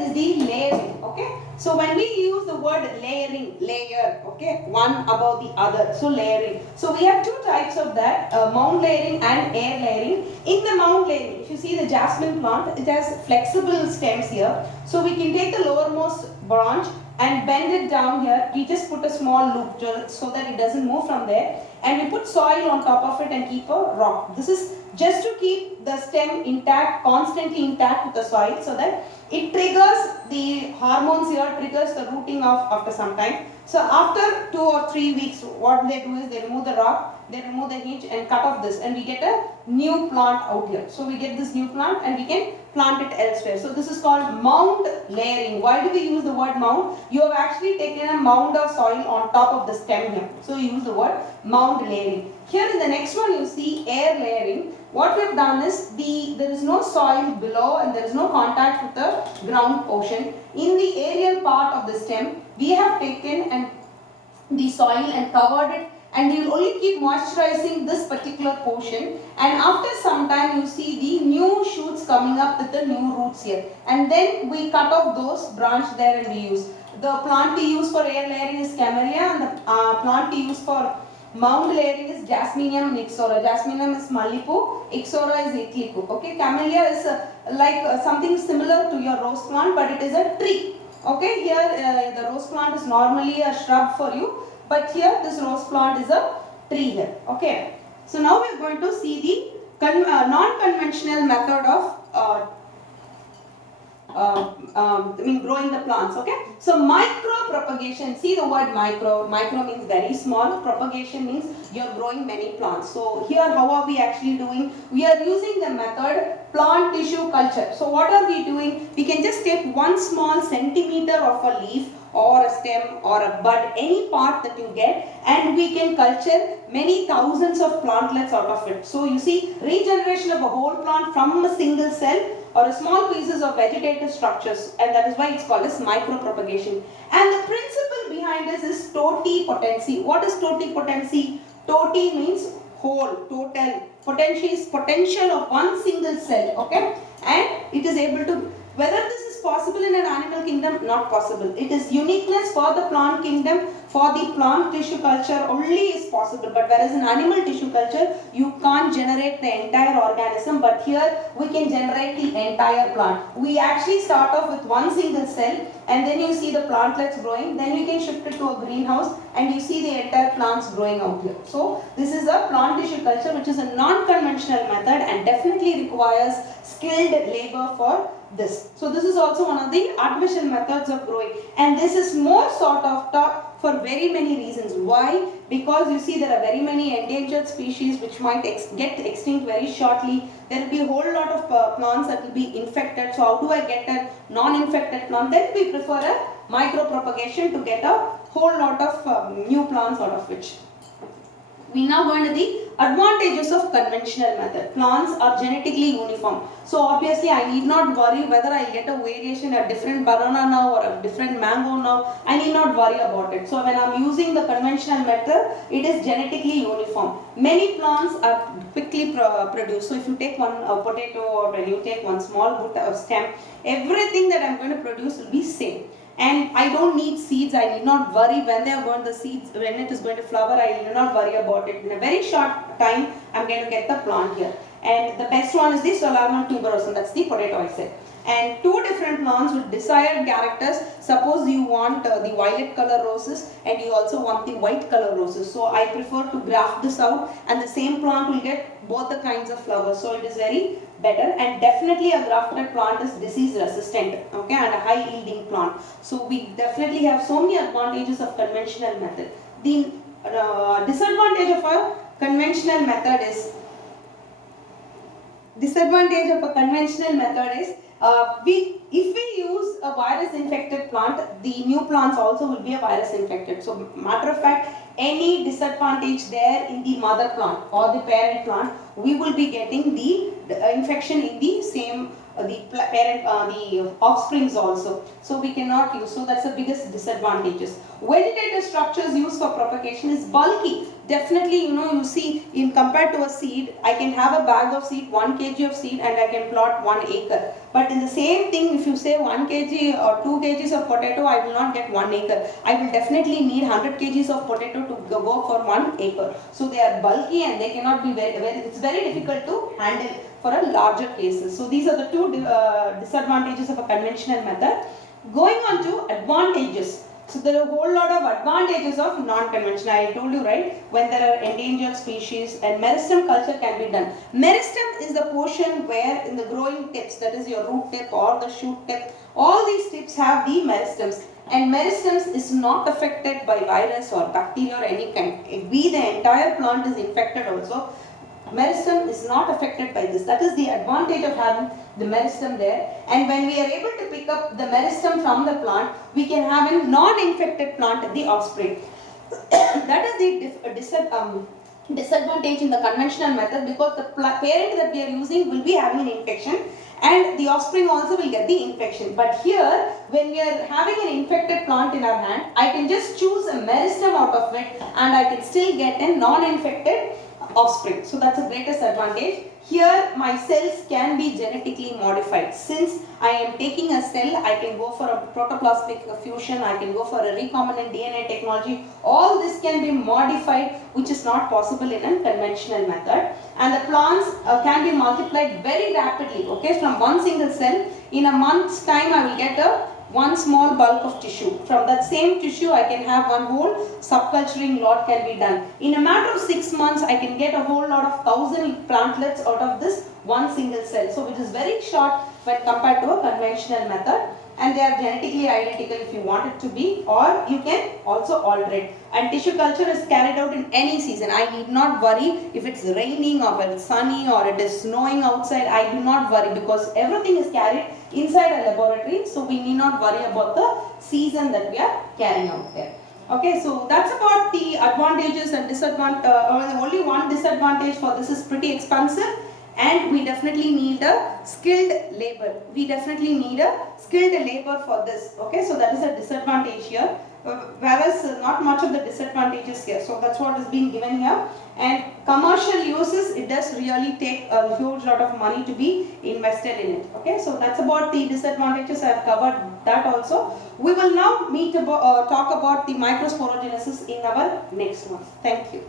is the layering. Okay, so when we use the word layering, layer, okay, one above the other, so layering. So we have two types of that, mound layering and air layering. In the mound layering, if you see the jasmine plant, it has flexible stems here. So we can take the lowermost branch and bend it down here. We just put a small loop so that it doesn't move from there, and we put soil on top of it and keep a rock. This is just to keep the stem intact, constantly intact with the soil, so that it triggers the hormones here, triggers the rooting off after some time. So after 2 or 3 weeks, what they do is they remove the rock, they remove the hinge and cut off this, and we get a new plant out here. So we get this new plant and we can plant it elsewhere. So this is called mound layering. Why do we use the word mound? You have actually taken a mound of soil on top of the stem here. So you use the word mound layering. Here in the next one you see air layering. What we have done is there is no soil below and there is no contact with the ground portion. In the aerial part of the stem, we have taken the soil and covered it, and you will only keep moisturizing this particular portion, and after some time you see the new shoots coming up with the new roots here, and then we cut off those branch there and we use. The plant we use for air layering is Camellia, and the plant we use for mound layering is Jasminum ixora. Jasminum is Mallipu, Ixora is Ithlipu. Okay, Camellia is like something similar to your rose plant, but it is a tree. Okay, here the rose plant is normally a shrub for you, but here this rose plant is a tree here. Okay, so now we are going to see the non-conventional method of growing the plants. Okay, so micro propagation. See the word micro. Micro means very small. Propagation means you are growing many plants. So here, how are we actually doing? We are using the method plant tissue culture. So what are we doing? We can just take one small centimeter of a leaf or a stem or a bud, any part that you get, and we can culture many thousands of plantlets out of it. So you see, regeneration of a whole plant from a single cell or a small pieces of vegetative structures, and that is why it's called as micropropagation. And the principle behind this is totipotency. What is totipotency? Toti means whole, total. Potential is potential of one single cell. Okay, and it is able to. Whether this is possible in an animal kingdom, not possible. It is uniqueness for the plant kingdom. For the plant tissue culture only is possible, but whereas in animal tissue culture, you can't generate the entire organism, but here we can generate the entire plant. We actually start off with one single cell, and then you see the plantlets growing, then you can shift it to a greenhouse and you see the entire plants growing out here. So this is a plant tissue culture, which is a non-conventional method and definitely requires skilled labor for this. So this is also one of the artificial methods of growing, and this is more sought after for very many reasons. Why? Because you see there are very many endangered species which might get extinct very shortly. There will be a whole lot of plants that will be infected. So how do I get a non-infected plant? Then we prefer a micropropagation to get a whole lot of new plants out of which. We now go into the advantages of conventional method. Plants are genetically uniform. So obviously I need not worry whether I get a variation, a different banana now or a different mango now. I need not worry about it. So when I am using the conventional method, it is genetically uniform. Many plants are quickly produced. So if you take one potato or when you take one small stem, everything that I am going to produce will be same. And I don't need seeds. I need not worry when they are going the seeds, when it is going to flower. I need not worry about it. In a very short time, I'm going to get the plant here. And the best one is the Solanum tuberosum. That's the potato I said. And two different plants with desired characters. Suppose you want the violet color roses and you also want the white color roses. So I prefer to graft this out, and the same plant will get both the kinds of flowers. So it is very better, and definitely a grafted plant is disease resistant, okay, and a high yielding plant. So we definitely have so many advantages of conventional method. The disadvantage of a conventional method is if we use a virus infected plant, the new plants also will be a virus infected. So matter of fact, any disadvantage there in the mother plant or the parent plant, we will be getting the infection in the same the offsprings also. So we cannot use. So that's the biggest disadvantages. Vegetative structures used for propagation is bulky. Definitely, you see, in compared to a seed, I can have a bag of seed, 1 kg of seed, and I can plot 1 acre. But in the same thing, if you say 1 kg or 2 kgs of potato, I will not get 1 acre. I will definitely need 100 kgs of potato to go for 1 acre. So they are bulky and they cannot be it's very difficult to handle for a larger cases. So these are the two disadvantages of a conventional method. Going on to advantages. So there are a whole lot of advantages of non-conventional. I told you, right, when there are endangered species, and meristem culture can be done. Meristem is the portion where in the growing tips, that is your root tip or the shoot tip, all these tips have the meristems. And meristems is not affected by virus or bacteria or any kind. If the entire plant is infected also, meristem is not affected by this. That is the advantage of having the meristem there. And when we are able to pick up the meristem from the plant, we can have a non-infected plant, the offspring. That is the disadvantage in the conventional method, because the parent that we are using will be having an infection and the offspring also will get the infection. But here, when we are having an infected plant in our hand, I can just choose a meristem out of it and I can still get a non-infected offspring. So that's the greatest advantage. Here my cells can be genetically modified. Since I am taking a cell, I can go for a protoplasmic fusion, I can go for a recombinant DNA technology. All this can be modified, which is not possible in a conventional method. And the plants can be multiplied very rapidly. Okay, from one single cell, in a month's time I will get one small bulk of tissue. From that same tissue, I can have one whole subculturing lot can be done. In a matter of 6 months, I can get a whole lot of 1,000 plantlets out of this one single cell. So, which is very short when compared to a conventional method. And they are genetically identical if you want it to be, or you can also alter it. And tissue culture is carried out in any season. I need not worry if it's raining or if it's sunny or it is snowing outside. I do not worry because everything is carried inside a laboratory. So we need not worry about the season that we are carrying out there. Okay, so that's about the advantages and disadvantages. Only one disadvantage for this is pretty expensive. And we definitely need a skilled labor. We definitely need a skilled labor for this. Okay, so that is a disadvantage here. Whereas not much of the disadvantages here. So that's what is being given here. And commercial uses, it does really take a huge lot of money to be invested in it. Okay, so that's about the disadvantages. I have covered that also. We will now talk about the microsporogenesis in our next one. Thank you.